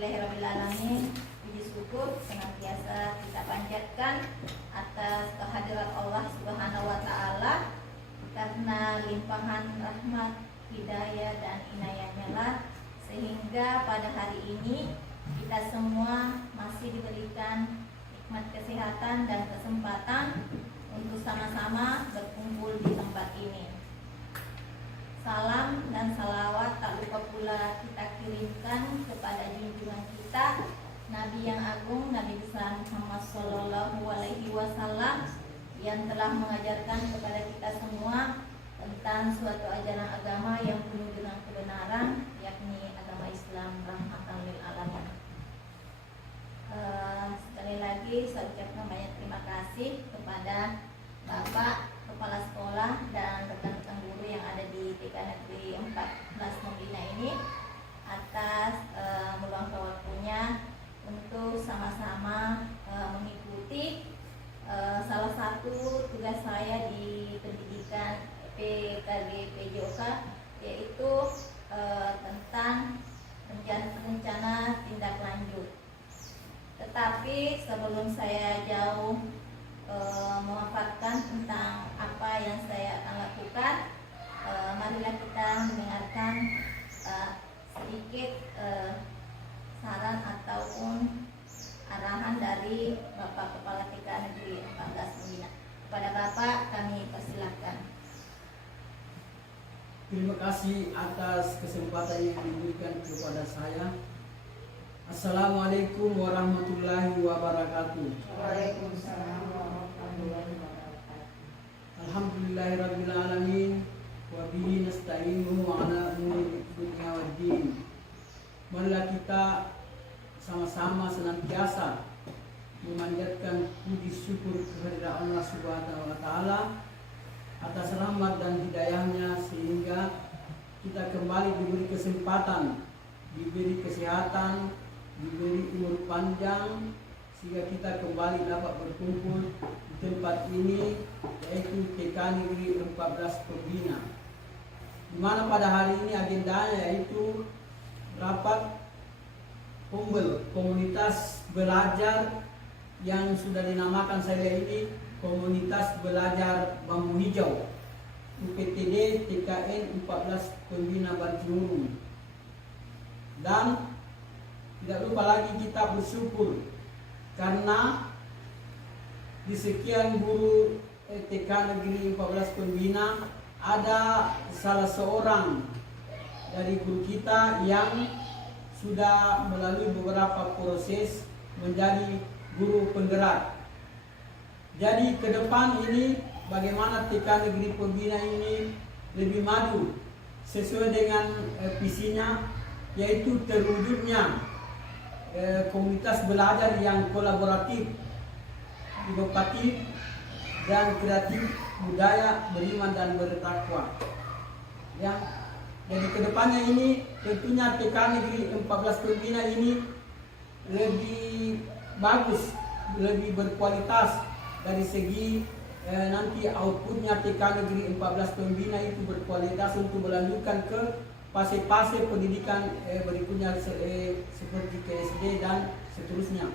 Alhamdulillahirrabbilalamin. Puji syukur senantiasa kita panjatkan atas kehadirat Allah Subhanahu wa Ta'ala, karena limpahan rahmat, hidayah dan inayahnya lah sehingga pada hari ini kita semua masih diberikan nikmat kesehatan dan kesempatan untuk sama-sama berkumpul di tempat ini. Salam dan salawat tak lupa pula kita kirimkan kepada junjungan kita, Nabi yang agung, Nabi besar Muhammad Sallallahu Alaihi Wasallam, yang telah mengajarkan kepada kita semua tentang suatu ajaran agama yang penuh dengan kebenaran, yakni agama Islam, rahmatan lil alamin. Sekali lagi saya ucapkan banyak terima kasih kepada Bapak Kepala Sekolah dan rekan-rekan guru yang ada di TK Negeri 14 Membina ini atas meluangkan waktunya untuk sama-sama mengikuti salah satu tugas saya di pendidikan PKG PJOK, yaitu tentang rencana tindak lanjut. Tetapi sebelum saya jauh memaparkan tentang apa yang saya akan lakukan, marilah kita mendengarkan sedikit saran ataupun arahan dari Bapak Kepala TK Negeri 14 Membina. Kepada Bapak kami persilahkan. Terima kasih atas kesempatan yang diberikan kepada saya. Assalamualaikum warahmatullahi wabarakatuh. Waalaikumsalam warahmatullahi wabarakatuh. Alhamdulillahirrabbilalamin. Wa bihi nasta'inu ala umuri dunya waddin. Marilah kita sama-sama senantiasa memanjatkan puji syukur kehadirat Allah Subhanahu wa Ta'ala atas rahmat dan hidayahnya, sehingga kita kembali diberi kesempatan, diberi kesehatan, diberi umur panjang, sehingga kita kembali dapat berkumpul di tempat ini, yaitu TK Negeri 14 Pembina, di mana pada hari ini agendanya yaitu rapat kumpul komunitas belajar yang sudah dinamakan saya ini Komunitas Belajar Bambu Hijau UPTD TKN 14 Pembina Bantimurung. Dan tidak lupa lagi kita bersyukur karena di sekian guru TK Negeri 14 Pembina ada salah seorang dari guru kita yang sudah melalui beberapa proses menjadi guru penggerak. Jadi ke depan ini bagaimana TK Negeri Pembina ini lebih maju sesuai dengan visinya, yaitu terwujudnya komunitas belajar yang kolaboratif, inovatif, dan kreatif, budaya, beriman dan bertakwa. Ya, jadi kedepannya ini tentunya TK Negeri 14 Pembina ini lebih bagus, lebih berkualitas dari segi nanti outputnya. TK Negeri 14 Pembina itu berkualitas untuk melanjutkan ke fase-fase pendidikan berikutnya seperti ke SD dan seterusnya.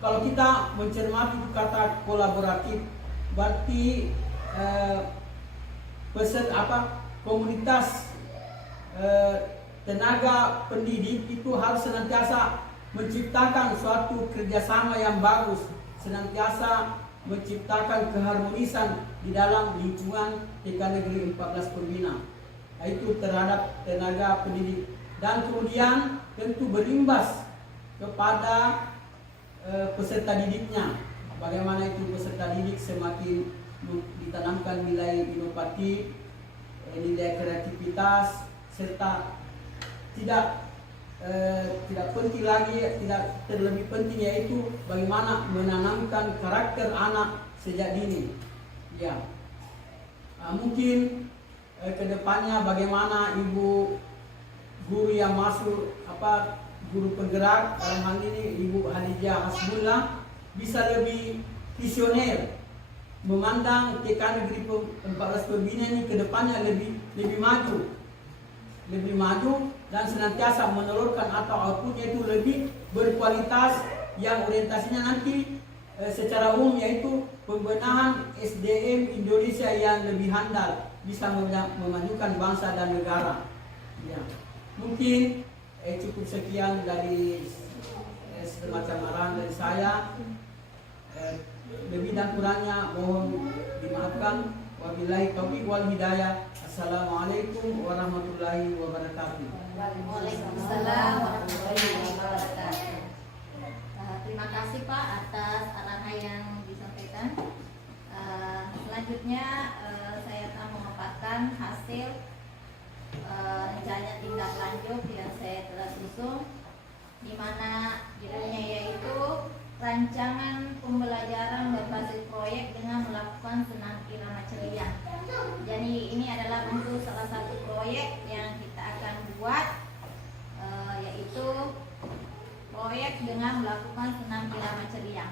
Kalau kita mencermati kata kolaboratif, berarti komunitas tenaga pendidik itu harus senantiasa menciptakan suatu kerjasama yang bagus, senantiasa menciptakan keharmonisan di dalam lingkungan TK Negeri 14 Pembina, yaitu terhadap tenaga pendidik, dan kemudian tentu berimbas kepada peserta didiknya. Bagaimana itu peserta didik semakin ditanamkan nilai inovatif, nilai kreativitas, serta tidak penting lagi, tidak terlebih penting, yaitu bagaimana menanamkan karakter anak sejak dini. Ya, mungkin kedepannya bagaimana ibu guru yang masuk guru penggerak dalam hal ini Ibu Hadijah Hasbullah bisa lebih visioner, memandang TK Negeri 14 Pembina ini kedepannya lebih maju dan senantiasa menelurkan atau outputnya itu lebih berkualitas yang orientasinya nanti secara umum yaitu pembenahan SDM Indonesia yang lebih handal, bisa memajukan bangsa dan negara. Ya. Mungkin cukup sekian dari semacam arahan dari saya. Lebih dan kurangnya mohon dimaafkan. Wabillahi taufiq wal hidayah. Assalamualaikum warahmatullahi wabarakatuh. Waalaikumsalam warahmatullahi wabarakatuh. Terima kasih Pak atas arahan yang disampaikan. Selanjutnya saya akan memaparkan hasil rencana tindak lanjut yang saya telah susun, di mana judulnya yaitu rancangan pembelajaran berbasis proyek dengan melakukan senam irama ceria. Jadi ini adalah bentuk salah satu proyek yang kita akan buat, yaitu proyek dengan melakukan senam irama ceria.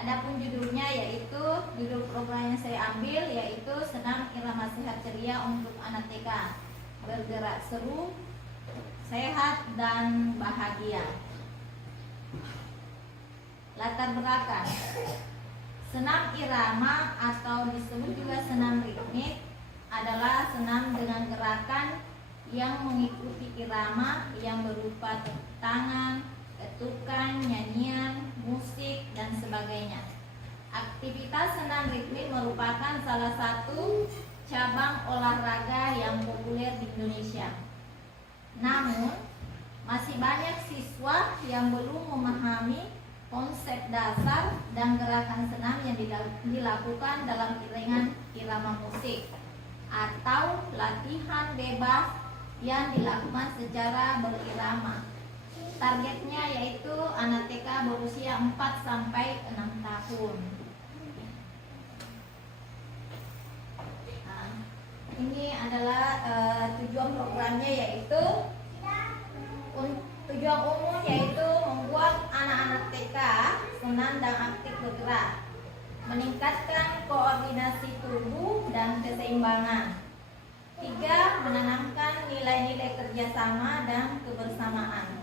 Adapun judulnya yaitu judul program yang saya ambil yaitu senam irama sehat ceria untuk anak TK, bergerak seru, sehat dan bahagia. Latar belakang senam irama atau disebut juga senam ritmik adalah senam dengan gerakan yang mengikuti irama yang berupa tepuk tangan, ketukan, nyanyian, musik, dan sebagainya. Aktivitas senam ritmik merupakan salah satu cabang olahraga yang populer di Indonesia. Namun, masih banyak siswa yang belum memahami konsep dasar dan gerakan senam yang dilakukan dalam iringan irama musik atau latihan bebas yang dilakukan secara berirama. Targetnya yaitu anak TK berusia 4 sampai 6 tahun. Nah, ini adalah tujuan programnya yaitu tujuan umum yaitu membuat anak-anak TK senang dan aktif bergerak, meningkatkan koordinasi tubuh dan keseimbangan. 3. Menanamkan nilai-nilai kerjasama dan kebersamaan.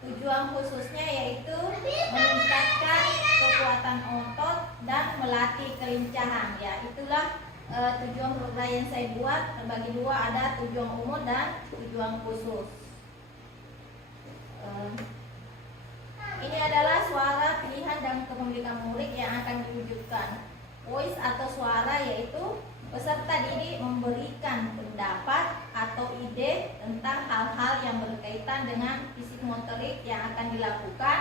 Tujuan khususnya yaitu meningkatkan kekuatan otot dan melatih kelincahan. Ya, itulah tujuan program yang saya buat terbagi dua, ada tujuan umum dan tujuan khusus. Ini adalah suara pilihan dan kepemilikan murid yang akan diwujudkan. Voice atau suara yaitu peserta didik memberikan pendapat atau ide tentang hal-hal yang berkaitan dengan fisik motorik yang akan dilakukan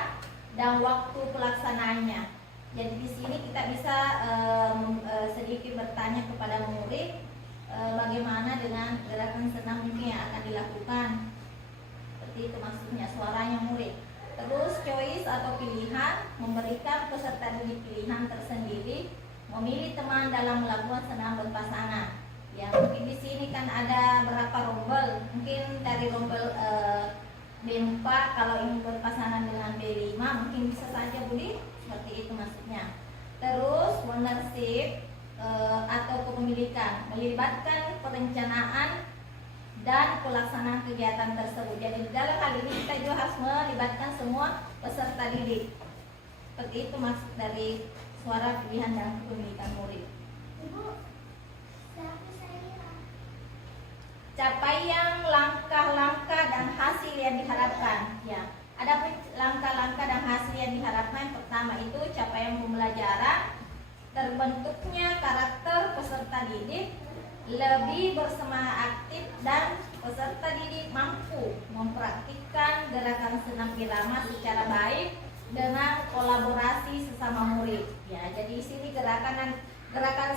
dan waktu pelaksanaannya. Jadi di sini kita bisa sedikit bertanya kepada murid bagaimana dengan gerakan senam ini yang akan dilakukan. Seperti itu maksudnya suaranya murid. Terus choice atau pilihan, memberikan peserta didik pilihan tersendiri memilih teman dalam melakukan senam berpasangan. Ya, mungkin di sini kan ada berapa rombel, mungkin dari rombel B4 kalau ingin berpasangan dengan B5 mungkin bisa saja Budi, seperti itu maksudnya. Terus ownership atau kepemilikan, melibatkan perencanaan dan pelaksanaan kegiatan tersebut. Jadi dalam hal ini kita juga harus melibatkan semua peserta didik. Seperti itu maksud dari suara pilihan dan kepemilikan murid. Capaian langkah-langkah dan hasil yang diharapkan. Ya, ada langkah-langkah dan hasil yang diharapkan. Pertama itu capaian pembelajaran, terbentuknya karakter peserta didik, lebih bersemangat aktif, dan peserta didik mampu mempraktikkan gerakan senam irama secara baik dengan kolaborasi sesama murid. Ya, jadi di sini gerakan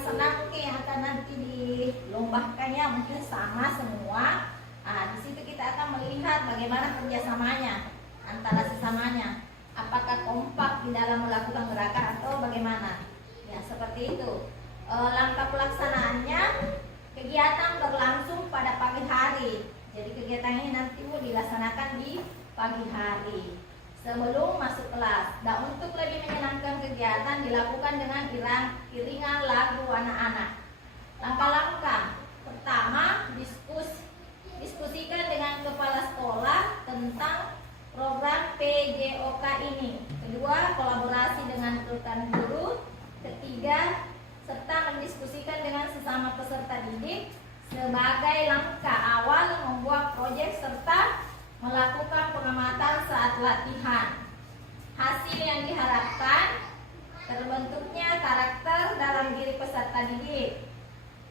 senam mungkin yang akan nanti dilombakannya mungkin sama semua. Nah, di situ kita akan melihat bagaimana kerjasamanya antara sesamanya. Apakah kompak di dalam melakukan gerakan atau bagaimana? Ya, seperti itu. Langkah pelaksanaannya, kegiatan berlangsung pada pagi hari. Jadi kegiatan ini nanti dilaksanakan di pagi hari sebelum masuk kelas. Dan untuk lebih menyenangkan kegiatan dilakukan dengan iringan lagu anak-anak. Langkah-langkah pertama, diskusi diskusikan dengan kepala sekolah tentang program PJOK ini. Kedua, kolaborasi dengan rekan guru. Ketiga, serta mendiskusikan dengan sesama peserta didik sebagai langkah awal membuat proyek serta melakukan pengamatan saat latihan. Hasil yang diharapkan: terbentuknya karakter dalam diri peserta didik,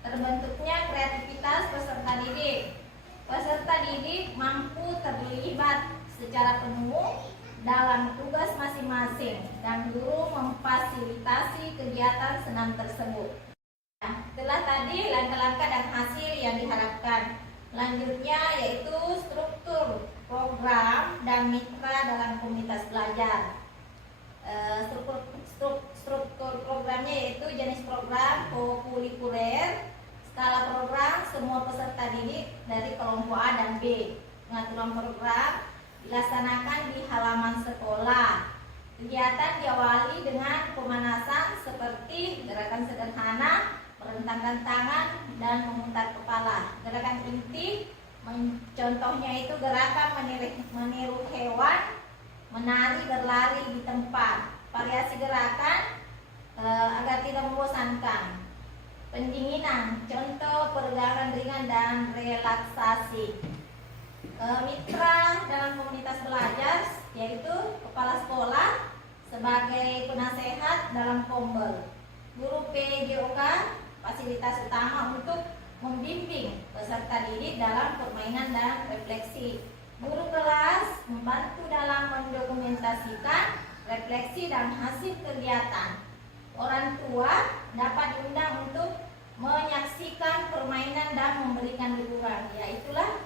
terbentuknya kreativitas peserta didik, peserta didik mampu terlibat secara penuh dalam tugas masing-masing, dan guru memfasilitasi kegiatan senam tersebut. Nah, itulah tadi langkah-langkah dan hasil yang diharapkan. Selanjutnya yaitu struktur program dan mitra dalam komunitas belajar. Struktur programnya yaitu jenis program kokurikuler, skala program, semua peserta didik dari kelompok A dan B. Pengaturan program dilaksanakan di halaman sekolah. Kegiatan diawali dengan pemanasan seperti gerakan sederhana, merentangkan tangan, dan memutar kepala. Gerakan inti contohnya itu gerakan meniru hewan, menari, berlari di tempat. Variasi gerakan agar tidak membosankan. Pendinginan, contoh peregangan ringan dan relaksasi. Mitra dalam komunitas belajar yaitu kepala sekolah sebagai penasehat dalam kombel. Guru PJOK fasilitas utama untuk membimbing peserta didik dalam permainan dan refleksi. Guru kelas membantu dalam mendokumentasikan refleksi dan hasil kegiatan. Orang tua dapat diundang untuk menyaksikan permainan dan memberikan dukungan. Ya, itulah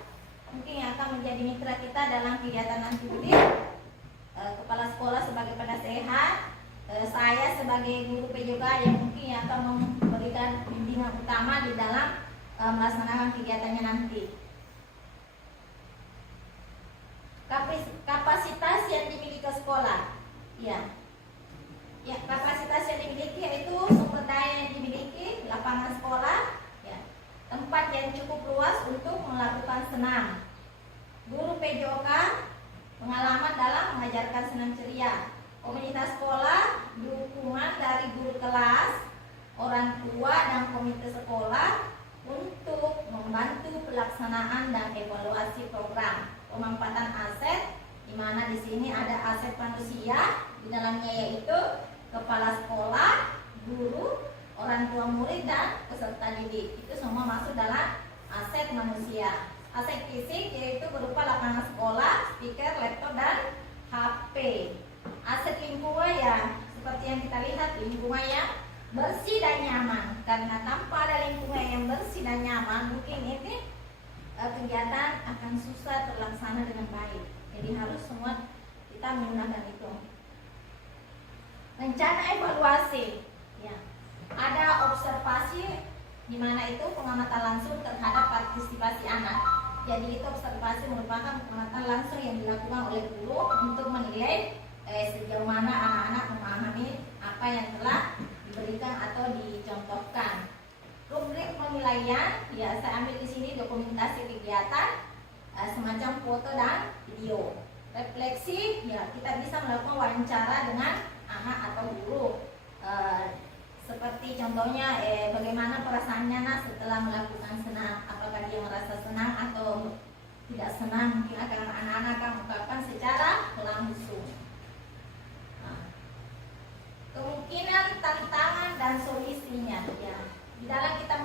mungkin yang akan menjadi mitra kita dalam kegiatan nanti. Kepala sekolah sebagai penasehat, saya sebagai guru PJOK yang mungkin akan memberikan bimbingan utama di dalam melaksanakan kegiatannya nanti. Kapasitas yang dimiliki sekolah. Ya, kapasitas yang dimiliki yaitu sumber daya yang dimiliki, lapangan sekolah, ya, tempat yang cukup luas untuk melakukan senam. Guru PJOK pengalaman dalam mengajarkan senam ceria. Komunitas sekolah dukungan dari guru kelas, orang tua, dan komite sekolah untuk membantu pelaksanaan dan evaluasi program. Pemanfaatan aset, di mana di sini ada aset manusia, di dalamnya yaitu kepala sekolah, guru, orang tua murid, dan peserta didik. Itu semua masuk dalam aset manusia. Aset fisik yaitu berupa lapangan sekolah, speaker, laptop, dan HP. Aset lingkungan ya seperti yang kita lihat, lingkungan yang bersih dan nyaman. Karena tanpa ada lingkungan yang bersih dan nyaman, mungkin ini kegiatan akan susah terlaksana dengan baik. Jadi harus semua kita menggunakan itu. Rencana evaluasi, ya, ada observasi di mana itu pengamatan langsung terhadap partisipasi anak. Jadi itu observasi merupakan pengamatan langsung yang dilakukan oleh guru untuk menilai sejauh mana anak-anak memahami apa yang telah diberikan atau dicontohkan. Rubrik penilaian, ya saya ambil di sini dokumentasi kegiatan, semacam foto dan video. Refleksi, ya kita bisa melakukan wawancara dengan anak atau guru. Seperti contohnya bagaimana perasaannya setelah melakukan senam, apakah dia merasa senang atau tidak senang, mungkin anak-anak akan mengungkapkan secara langsung. Kemungkinan, tantangan, dan solusinya, ya. Di dalam kita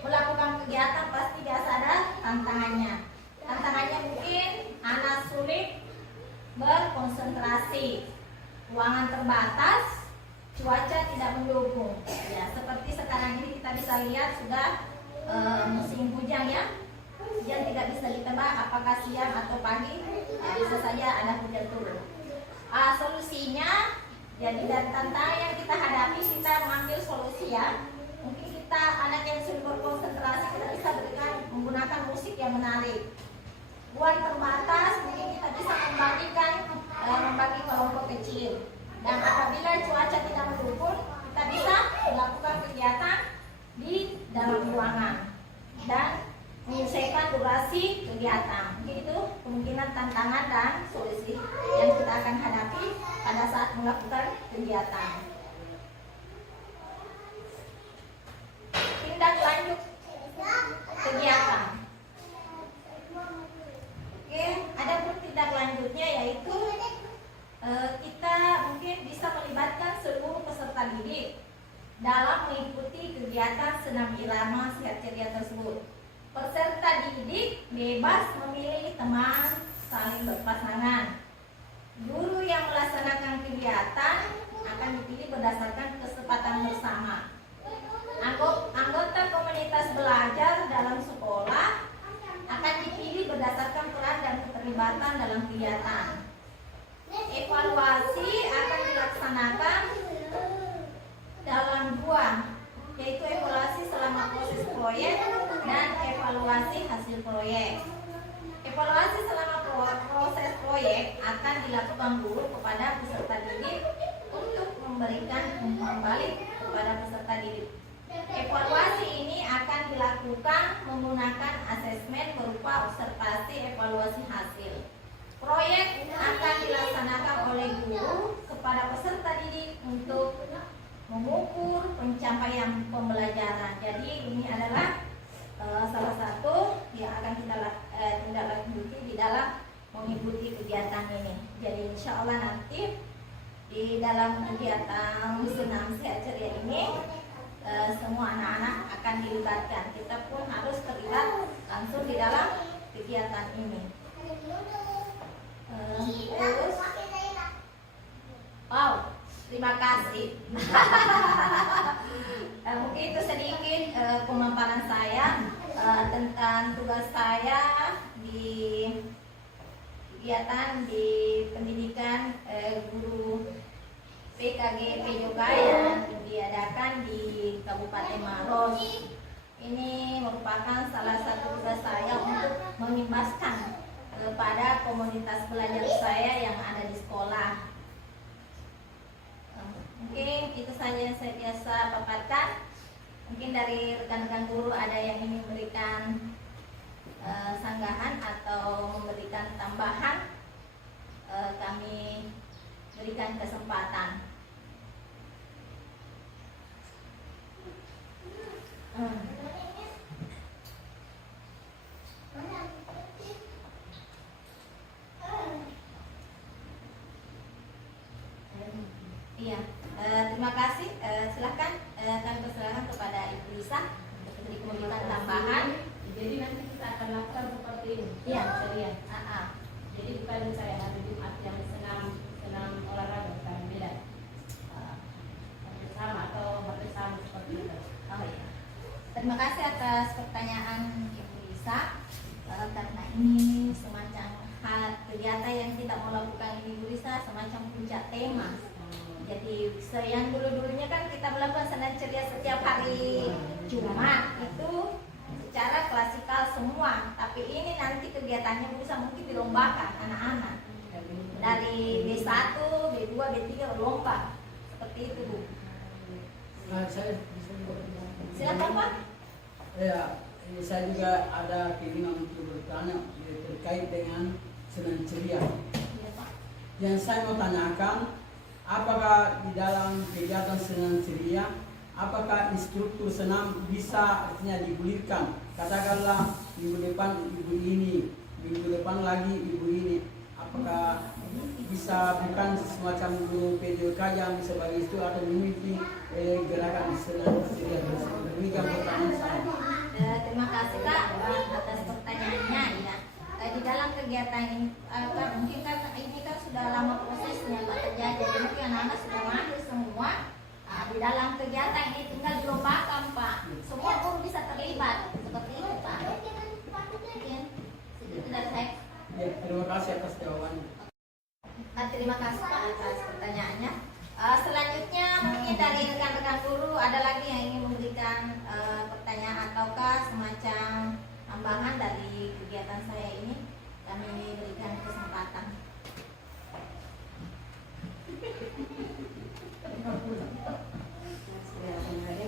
melakukan kegiatan pasti biasa ada tantangannya. Tantangannya mungkin anak sulit berkonsentrasi, ruangan terbatas, cuaca tidak mendukung. Ya, seperti sekarang ini kita bisa lihat sudah musim hujan, ya. Hujan tidak bisa ditebak apakah siang atau pagi, bisa saja ada hujan turun. Solusinya, jadi dari tantangan yang kita hadapi kita mengambil solusi, ya. Mungkin kita anak yang sulit berkonsentrasi kita bisa berikan menggunakan musik yang menarik. Ruang terbatas mungkin kita bisa membagi kelompok kecil. Dan apabila cuaca tidak mendukung, kita bisa melakukan kegiatan di dalam ruangan dan menyelesaikan durasi itu kemungkinan tantangan dan solusi yang kita akan hadapi pada saat melakukan kegiatan. Tindak lanjut kegiatan. Oke, ada pun tindak lanjutnya yaitu kita mungkin bisa melibatkan seluruh peserta didik dalam mengikuti kegiatan senam irama sehat ceria tersebut. Peserta didik bebas memilih teman saling berpasangan. Guru yang melaksanakan kegiatan akan dipilih berdasarkan kesepakatan bersama. Anggota komunitas belajar dalam sekolah akan dipilih berdasarkan peran dan keterlibatan dalam kegiatan. Evaluasi akan dilaksanakan dalam dua, yaitu evaluasi selama proses proyek dan evaluasi hasil proyek. Evaluasi selama proses proyek akan dilakukan guru kepada peserta didik untuk memberikan umpan balik kepada peserta didik. Evaluasi ini akan dilakukan menggunakan asesmen berupa observasi evaluasi hasil. Proyek akan dilaksanakan oleh guru kepada peserta didik untuk mengukur pencapaian pembelajaran. Jadi ini adalah salah satu yang akan kita tindak lanjuti di dalam mengikuti kegiatan ini. Jadi insya Allah nanti di dalam kegiatan senam sehat ceria ini semua anak-anak akan dilibatkan. Kita pun harus terlibat langsung di dalam kegiatan ini. Terus, wow, terima kasih. Mungkin itu sedikit pemaparan saya tentang tugas saya di kegiatan di pendidikan guru PKG PJK yang diadakan di Kabupaten Maros. Ini merupakan salah satu tugas saya untuk mengimbaskan kepada komunitas belajar saya yang ada di sekolah. Mungkin itu saja yang saya biasa paparkan. Mungkin dari rekan-rekan guru ada yang ingin memberikan sanggahan atau memberikan tambahan, kami berikan kesempatan. Iya, terima kasih. Silahkan kami persilakan kepada Ibu Lisa untuk memberikan tambahan. Jadi nanti kita akan lakukan seperti ini. Iya. Sekalian. Jadi bukan saya hari Jumat yang senam olahraga, bukan beda. Bersama atau bersama seperti itu. Oh iya. Terima kasih atas pertanyaan Ibu Lisa. Karena ini semacam kegiatan yang kita mau lakukan ini, Ibu Lisa, semacam puncak tema. Jadi yang dulu-dulunya kan kita melakukan senam ceria setiap hari Jumat itu secara klasikal semua. Tapi ini nanti kegiatannya bisa mungkin dilombakan anak-anak dari B1, B2, B3 lomba seperti itu, Bu. Saya bisa Silakan, Pak. Ya, saya juga ada keinginan untuk bertanya terkait dengan senam ceria. Iya, Pak. Yang saya mau tanyakan, apakah di dalam kegiatan senam ceria, apakah instruktur senam bisa artinya digulirkan? Katakanlah minggu depan ibu ini, minggu depan lagi ibu ini. Apakah bisa bukan semacam guru PJK yang sebagai itu atau memimpin gerakan senam ceria tersebut? Demikian pertanyaan saya. Terima kasih, Kak, atas pertanyaannya. Ya. Di dalam kegiatan ini, mungkin kan ini kan sudah lama prosesnya, Pak, terjadi. Jadi mungkin anak-anak sudah mahir semua. Di dalam kegiatan ini tinggal dilombakan, Pak. Semua guru bisa terlibat seperti itu, Pak. Mungkin segitu dari saya. Ya, terima kasih atas jawabannya. Terima kasih, Pak, atas pertanyaannya. Selanjutnya mungkin dari rekan-rekan guru ada lagi yang ingin memberikan pertanyaan ataukah semacam tambahan dari kegiatan saya ini, kami berikan kesempatan.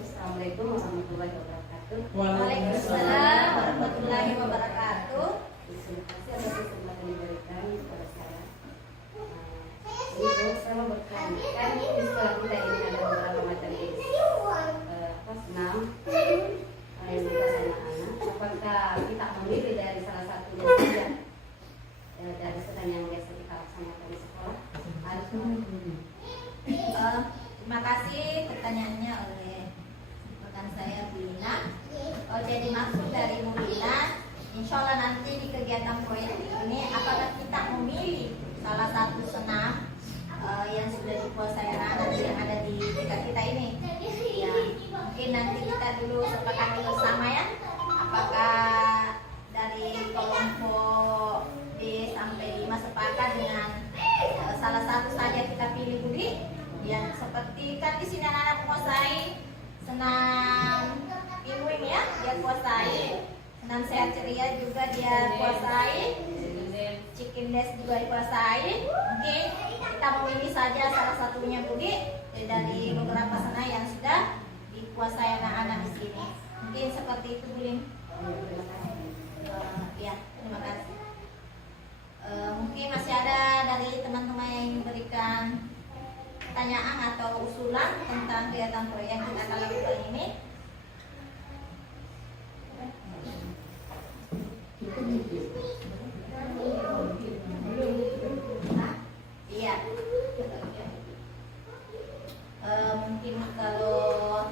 Assalamualaikum warahmatullahi wabarakatuh. Waalaikumsalam warahmatullahi wabarakatuh. satu senam yang sudah dikuasai anak-anak yang ada di dekat kita ini. Ya, mungkin nanti kita dulu sepakati bersama ya, apakah dari kelompok D sampai 5 sepakat dengan salah satu saja kita pilih Budi. Ya, seperti kan di sini anak-anak menguasai senam pinguin ya, dia kuasai. Senam sehat ceria juga dia kuasai. Chicken dance juga dikuasai. Mungkin kita memilih saja salah satunya Budi dari beberapa sana yang sudah dikuasai anak-anak di sini. Mungkin seperti itu Budi. Ya, terima kasih. Mungkin masih ada dari teman-teman yang memberikan pertanyaan atau usulan tentang kegiatan proyek yang kita akan lakukan ini. Iya. Mungkin kalau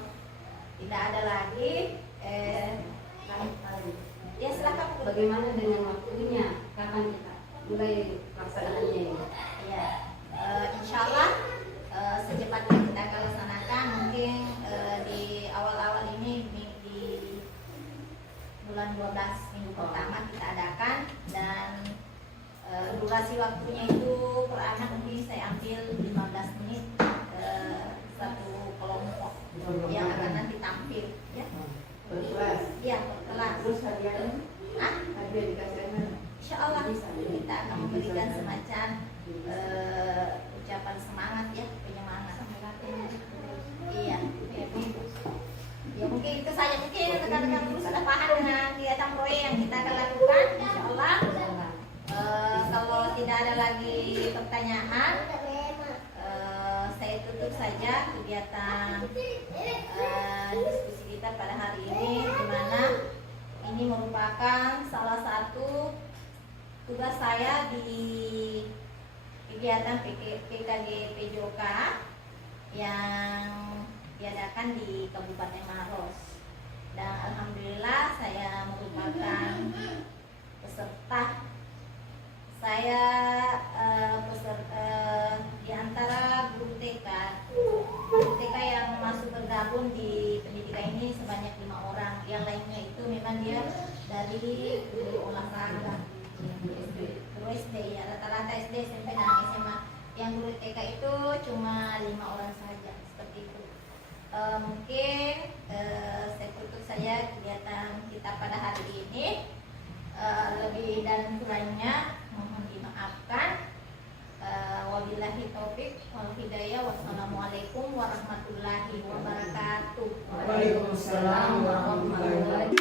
tidak ada lagi, ya silakan. Bagaimana dengan waktunya? Kapan kita mulai pelaksanaannya? Ya, insya Allah secepatnya kita akan laksanakan. Mungkin di awal-awal ini di bulan 12 minggu pertama kita adakan, dan durasi waktunya itu per anak mungkin saya ambil 15 menit satu kelompok yang akan nanti tampil ya. Per kelas. Iya, per kelas. Terus hadiahnya? Hah? Hadiah dikasih mana? Insya Allah kita akan memberikan semacam ucapan semangat ya, penyemangat. Iya, ya mungkin itu saja. Mungkin rekan-rekan dulu sudah paham dengan kegiatan proyek yang kita akan lakukan. Insya Allah kalau tidak ada lagi pertanyaan, saya tutup saja kegiatan diskusi kita pada hari ini, di mana ini merupakan salah satu tugas saya di kegiatan PKG PJOK yang diadakan di Kabupaten Maros. Dan alhamdulillah saya merupakan peserta. Saya di antara guru TK yang masuk bergabung di pendidikan ini sebanyak 5 orang. Yang lainnya itu memang dia dari guru olahraga, guru SD ya, rata-rata SD, SMP dan SMA. Yang guru TK itu cuma 5 orang saja, seperti itu. Mungkin saya tutup saja kegiatan kita pada hari ini. Lebih dan kurangnya mohon dimaafkan. Wabillahi taufik wal hidayah. Wassalamualaikum warahmatullahi wabarakatuh. Waalaikumsalam warahmatullahi wabarakatuh.